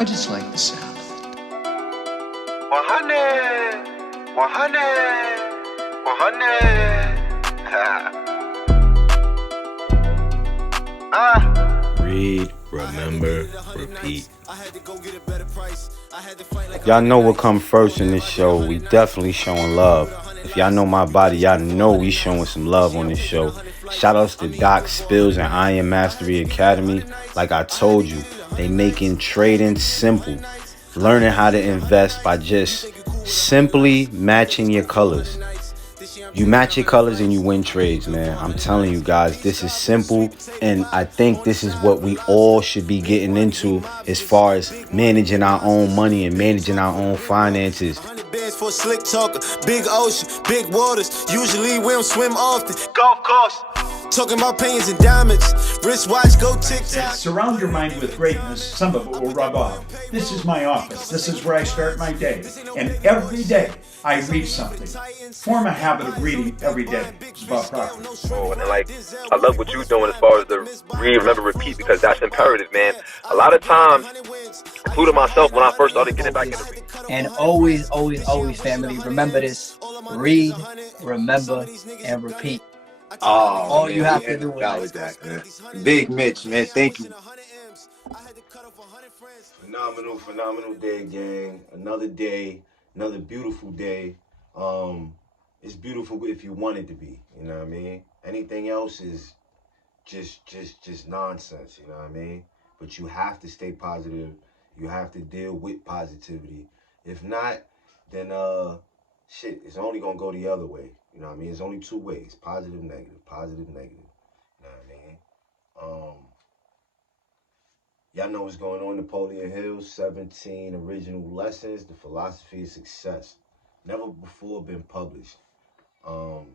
I just like the sound of it. 100, 100, 100. Read, remember, repeat. Y'all know what come first in this show. We definitely showing love. If y'all know my body, y'all know we showing some love on this show. Shout outs to Doc Spills and Iron Mastery Academy. Like I told you, they making trading simple. Learning how to invest by just simply matching your colors. You match your colors and you win trades, man. I'm telling you guys, this is simple. And I think this is what we all should be getting into as far as managing our own money and managing our own finances. For slick talker, big ocean, big waters. Usually we don't swim often. Golf course. Talking about pennies and diamonds. Wristwatch, go TikTok. Surround your mind with greatness. Some of it will rub off. This is my office. This is where I start my day. And every day I read something. Form a habit of reading every day. It's about profit. Oh, and like, I love what you're doing as far as the read, remember, repeat, because that's imperative, man. A lot of times, including myself, when I first started getting back into reading. And always, family, remember this. Read, remember, and repeat. Oh, All man, you have to do is that, man. Big Mitch, man. Thank you. Phenomenal day, gang. Another day, another beautiful day. It's beautiful if you want it to be, you know what I mean? Anything else is just nonsense, you know what I mean? But you have to stay positive. You have to deal with positivity. If not, then shit, it's only gonna go the other way. You know what I mean? It's only two ways: positive, negative, positive, negative. You know what I mean? Y'all know what's going on. Napoleon Hill, 17 original lessons, the philosophy of success. Never before been published. I'm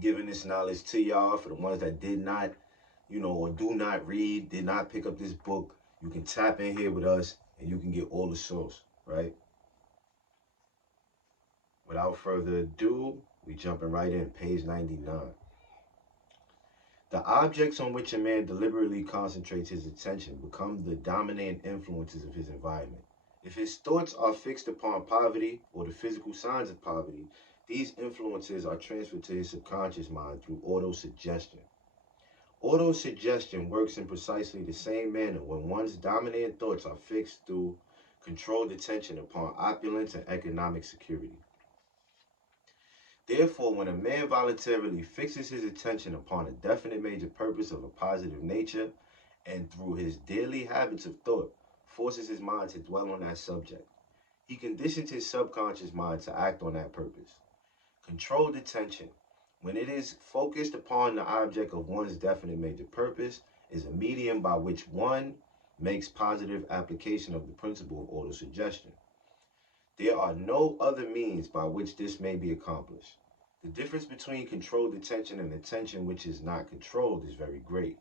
giving this knowledge to y'all for the ones that did not, or do not read, did not pick up this book. You can tap in here with us and you can get all the source, right? Without further ado, we jumping right in, page 99. The objects on which a man deliberately concentrates his attention become the dominant influences of his environment. If his thoughts are fixed upon poverty or the physical signs of poverty, these influences are transferred to his subconscious mind through autosuggestion. Autosuggestion works in precisely the same manner when one's dominant thoughts are fixed through controlled attention upon opulence and economic security. Therefore, when a man voluntarily fixes his attention upon a definite major purpose of a positive nature, and through his daily habits of thought, forces his mind to dwell on that subject, he conditions his subconscious mind to act on that purpose. Controlled attention, when it is focused upon the object of one's definite major purpose, is a medium by which one makes positive application of the principle of autosuggestion. There are no other means by which this may be accomplished. The difference between controlled attention and attention which is not controlled is very great.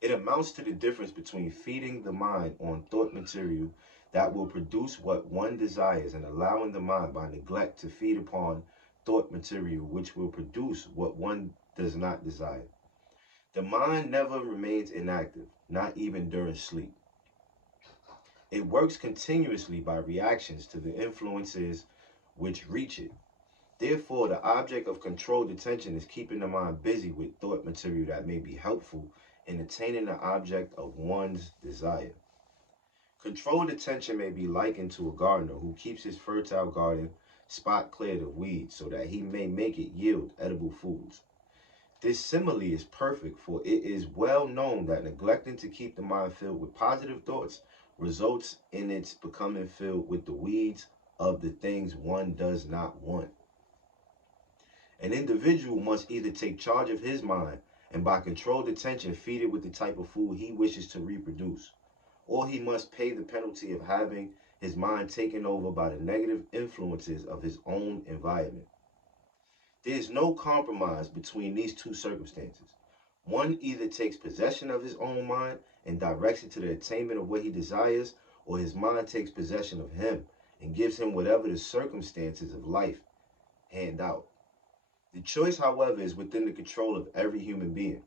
It amounts to the difference between feeding the mind on thought material that will produce what one desires and allowing the mind by neglect to feed upon thought material which will produce what one does not desire. The mind never remains inactive, not even during sleep. It works continuously by reactions to the influences which reach it. Therefore, the object of controlled attention is keeping the mind busy with thought material that may be helpful in attaining the object of one's desire. Controlled attention may be likened to a gardener who keeps his fertile garden spot cleared of weeds so that he may make it yield edible foods. This simile is perfect, for it is well known that neglecting to keep the mind filled with positive thoughts results in its becoming filled with the weeds of the things one does not want. An individual must either take charge of his mind and by controlled attention feed it with the type of food he wishes to reproduce, or he must pay the penalty of having his mind taken over by the negative influences of his own environment. There is no compromise between these two circumstances. One either takes possession of his own mind and directs it to the attainment of what he desires, or his mind takes possession of him and gives him whatever the circumstances of life hand out. The choice, however, is within the control of every human being.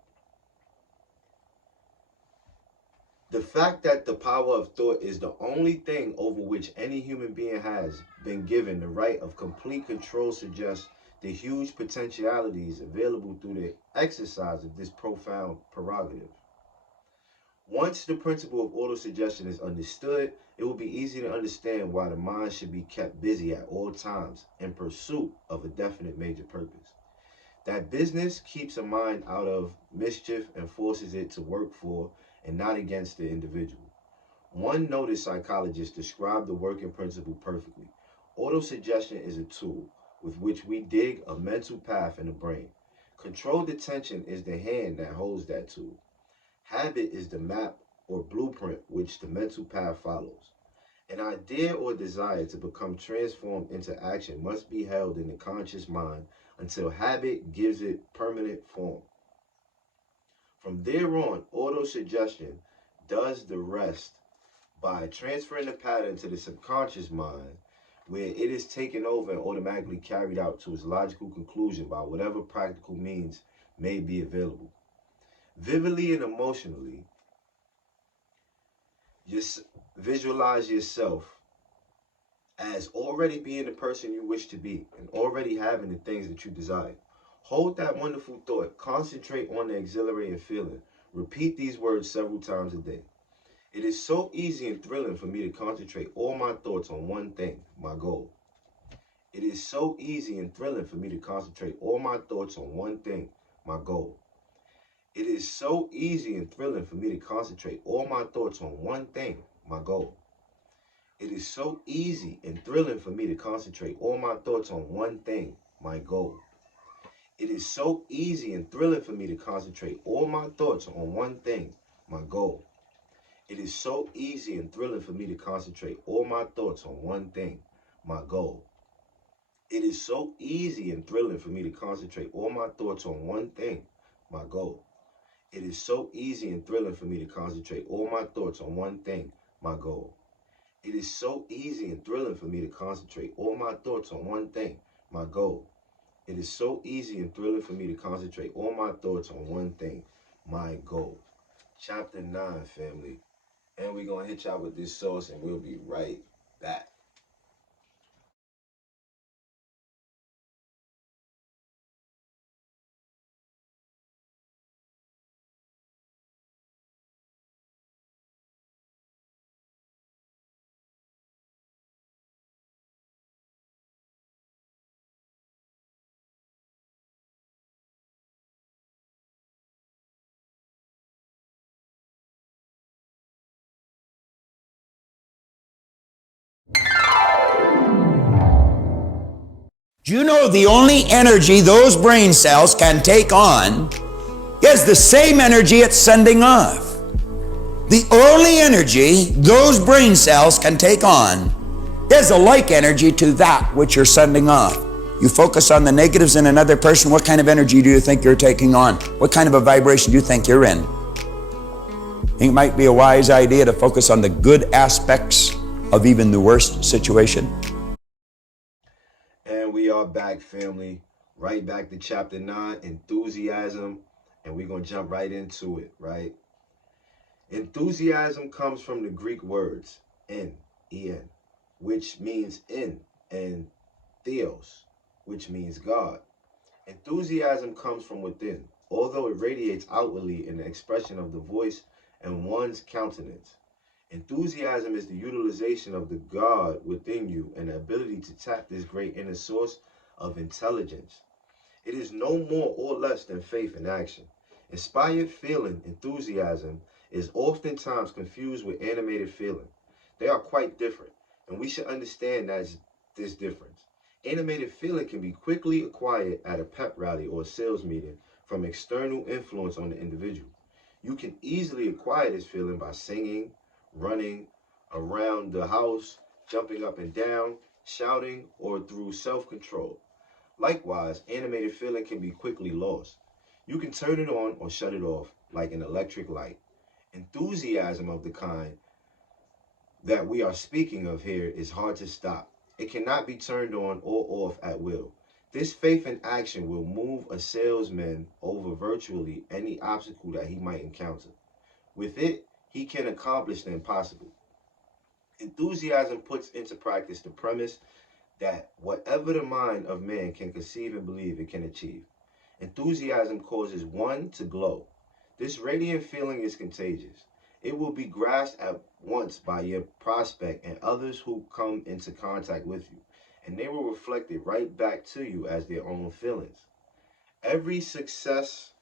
The fact that the power of thought is the only thing over which any human being has been given the right of complete control suggests the huge potentialities available through the exercise of this profound prerogative. Once the principle of autosuggestion is understood, it will be easy to understand why the mind should be kept busy at all times in pursuit of a definite major purpose. That business keeps a mind out of mischief and forces it to work for and not against the individual. One noted psychologist described the working principle perfectly. Autosuggestion is a tool with which we dig a mental path in the brain. Controlled attention is the hand that holds that tool. Habit is the map or blueprint which the mental path follows. An idea or desire to become transformed into action must be held in the conscious mind until habit gives it permanent form. From there on, autosuggestion does the rest by transferring the pattern to the subconscious mind, where it is taken over and automatically carried out to its logical conclusion by whatever practical means may be available. Vividly and emotionally, just visualize yourself as already being the person you wish to be and already having the things that you desire. Hold that wonderful thought. Concentrate on the exhilarating feeling. Repeat these words several times a day. It is so easy and thrilling for me to concentrate all my thoughts on one thing, my goal. It is so easy and thrilling for me to concentrate all my thoughts on one thing, my goal. It is so easy and thrilling for me to concentrate all my thoughts on one thing, my goal. It is so easy and thrilling for me to concentrate all my thoughts on one thing, my goal. It is so easy and thrilling for me to concentrate all my thoughts on one thing, my goal. It is so easy and thrilling for me to concentrate all my thoughts on one thing, my goal. It is so easy and thrilling for me to concentrate all my thoughts on one thing, my goal. It is so easy and thrilling for me to concentrate all my thoughts on one thing, my goal. It is so easy and thrilling for me to concentrate all my thoughts on one thing, my goal. It is so easy and thrilling for me to concentrate all my thoughts on one thing, my goal. Chapter 9, family. And we're going to hit y'all with this sauce and we'll be right back. Do you know the only energy those brain cells can take on is the same energy it's sending off? The only energy those brain cells can take on is a like energy to that which you're sending off. You focus on the negatives in another person, what kind of energy do you think you're taking on? What kind of a vibration do you think you're in? I think it might be a wise idea to focus on the good aspects of even the worst situation. And we are back, family. Right back to chapter 9, enthusiasm. And we're going to jump right into it, right? Enthusiasm comes from the Greek words en, which means in, and theos, which means God. Enthusiasm comes from within, although it radiates outwardly in the expression of the voice and one's countenance. Enthusiasm is the utilization of the God within you and the ability to tap this great inner source of intelligence. It is no more or less than faith in action. Inspired feeling, enthusiasm, is oftentimes confused with animated feeling. They are quite different, and we should understand this difference. Animated feeling can be quickly acquired at a pep rally or a sales meeting from external influence on the individual. You can easily acquire this feeling by singing, running around the house, jumping up and down, shouting, or through self-control. Likewise, animated feeling can be quickly lost. You can turn it on or shut it off like an electric light. Enthusiasm of the kind that we are speaking of here is hard to stop. It cannot be turned on or off at will. This faith in action will move a salesman over virtually any obstacle that he might encounter. With it, he can accomplish the impossible. Enthusiasm puts into practice the premise that whatever the mind of man can conceive and believe, it can achieve. Enthusiasm causes one to glow. This radiant feeling is contagious. It will be grasped at once by your prospect and others who come into contact with you, and they will reflect it right back to you as their own feelings. Every successful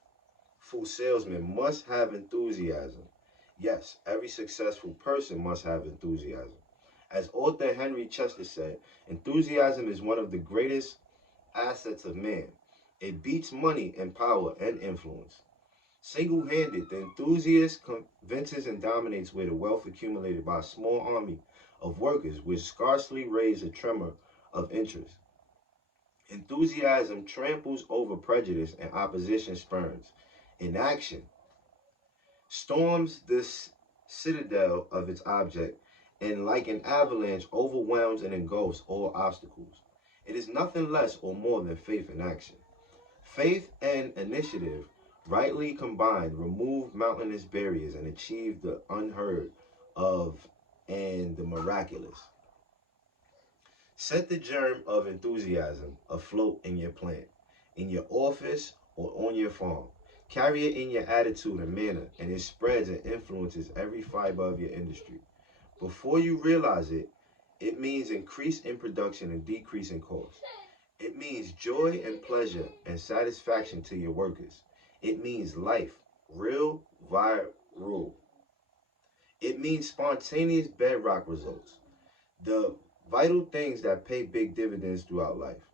salesman must have enthusiasm. Yes, every successful person must have enthusiasm. As author Henry Chester said, enthusiasm is one of the greatest assets of man. It beats money and power and influence. Single-handed, the enthusiast convinces and dominates where the wealth accumulated by a small army of workers which scarcely raise a tremor of interest. Enthusiasm tramples over prejudice and opposition spurns. Inaction storms the citadel of its object and like an avalanche overwhelms and engulfs all obstacles. It is nothing less or more than faith in action. Faith and initiative, rightly combined, remove mountainous barriers and achieve the unheard of and the miraculous. Set the germ of enthusiasm afloat in your plant, in your office, or on your farm. Carry it in your attitude and manner, and it spreads and influences every fiber of your industry. Before you realize it, it means increase in production and decrease in cost. It means joy and pleasure and satisfaction to your workers. It means life, real, viral. It means spontaneous bedrock results, the vital things that pay big dividends throughout life.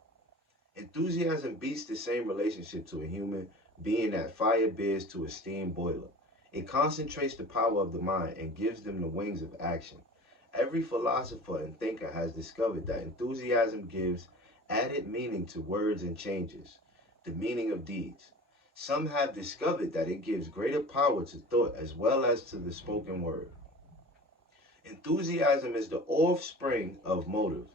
Enthusiasm beats the same relationship to a human being that fire bears to a steam boiler. It concentrates the power of the mind and gives them the wings of action. Every philosopher and thinker has discovered that enthusiasm gives added meaning to words and changes the meaning of deeds. Some have discovered that it gives greater power to thought as well as to the spoken word. Enthusiasm is the offspring of motive.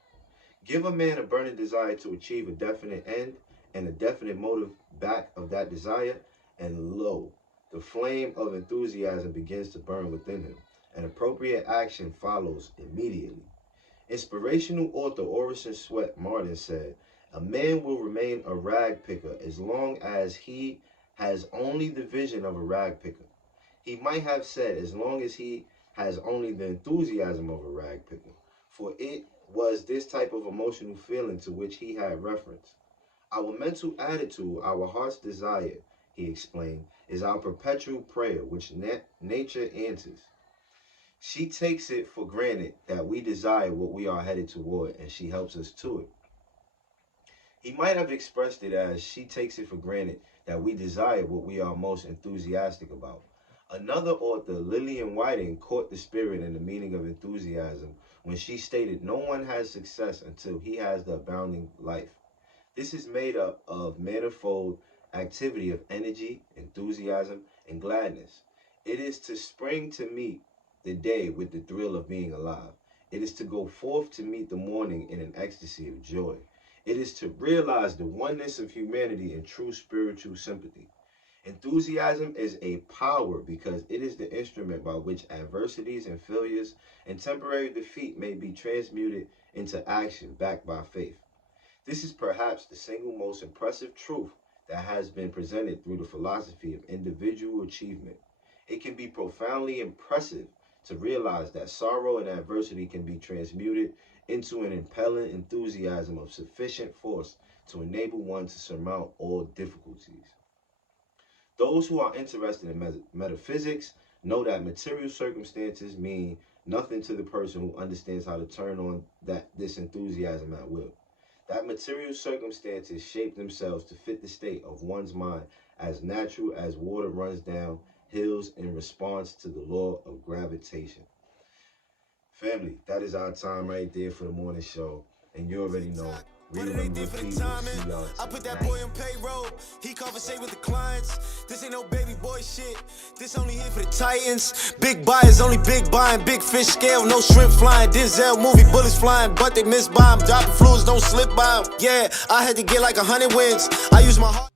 Give a man a burning desire to achieve a definite end and a definite motive back of that desire, and lo, the flame of enthusiasm begins to burn within him, and appropriate action follows immediately. Inspirational author Orison Swett Martin said, "A man will remain a rag picker as long as he has only the vision of a rag picker." He might have said, as long as he has only the enthusiasm of a rag picker, for it was this type of emotional feeling to which he had reference. Our mental attitude, our heart's desire, he explained, is our perpetual prayer, which nature answers. She takes it for granted that we desire what we are headed toward, and she helps us to it. He might have expressed it as, she takes it for granted that we desire what we are most enthusiastic about. Another author, Lillian Whiting, caught the spirit and the meaning of enthusiasm when she stated, "No one has success until he has the abounding life." This is made up of manifold activity of energy, enthusiasm, and gladness. It is to spring to meet the day with the thrill of being alive. It is to go forth to meet the morning in an ecstasy of joy. It is to realize the oneness of humanity in true spiritual sympathy. Enthusiasm is a power because it is the instrument by which adversities and failures and temporary defeat may be transmuted into action backed by faith. This is perhaps the single most impressive truth that has been presented through the philosophy of individual achievement. It can be profoundly impressive to realize that sorrow and adversity can be transmuted into an impelling enthusiasm of sufficient force to enable one to surmount all difficulties. Those who are interested in metaphysics know that material circumstances mean nothing to the person who understands how to turn on this enthusiasm at will. That material circumstances shape themselves to fit the state of one's mind as natural as water runs down hills in response to the law of gravitation. Family, that is our time right there for the morning show. And you already know, remember, please, I put that boy on payroll. He conversate with the clients. This ain't no baby boy shit. This only here for the Titans. Big buyers, only big buying. Big fish scale, no shrimp flying. Denzel movie bullets flying, but they miss by him. Dropping fluids, don't slip by him. Yeah, I had to get like 100 wins. I use my heart.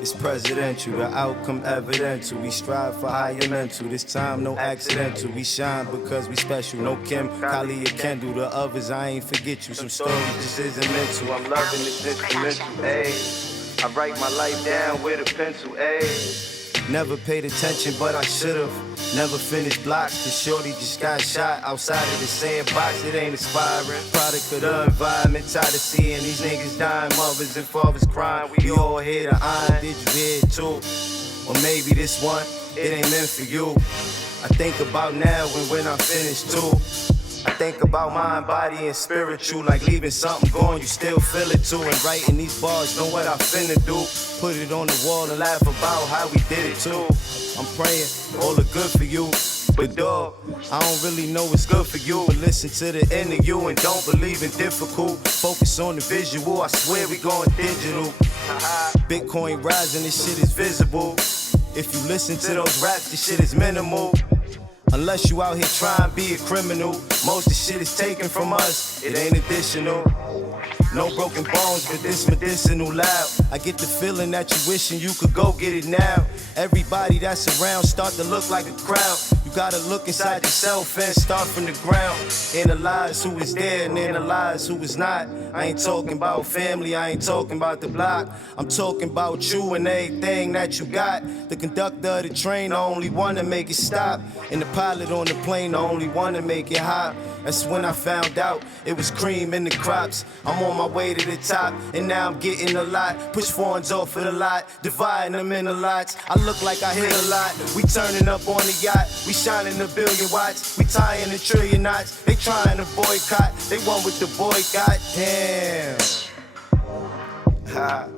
It's presidential, the outcome evidential. We strive for higher mental. This time no accidental. We shine because we special. No Kim, Kylie, or Kendall. The others, I ain't forget you. Some stories just isn't mental. I'm loving this instrumental, ayy. I write my life down with a pencil, ayy. Never paid attention, but I should've. Never finished blocks, cause shorty just got shot outside of the sandbox. It ain't inspiring. Product of the environment, tired of seeing these niggas dying, mothers and fathers crying. We all hear the iron, did you hear it too? Or maybe this one, it ain't meant for you. I think about now and when I'm finished too. I think about mind, body, and spiritual. Like leaving something gone, you still feel it too. And writing these bars, know what I finna do. Put it on the wall and laugh about how we did it too. I'm praying all the good for you. But dog, I don't really know what's good for you. But listen to the end of you and don't believe in difficult. Focus on the visual, I swear we going digital. Bitcoin rising, this shit is visible. If you listen to those raps, this shit is minimal. Unless you out here trying to be a criminal. Most of the shit is taken from us, it ain't additional. No broken bones, but this medicinal loud. I get the feeling that you wishing you could go get it now. Everybody that's around start to look like a crowd. You gotta look inside yourself and start from the ground. Analyze who is there and analyze who is not. I ain't talking about family, I ain't talking about the block. I'm talking about you and everything that you got. The conductor of the train, the only one to make it stop. And the pilot on the plane, the only one to make it hop. That's when I found out it was cream in the crops. I'm on my way to the top, and now I'm getting a lot. Push foreigns off of the lot, dividing them into lots. I look like I hit a lot. We turning up on the yacht, we shining a billion watts. We tying a trillion knots. They trying to boycott, they want with the boycott. Damn. Ha.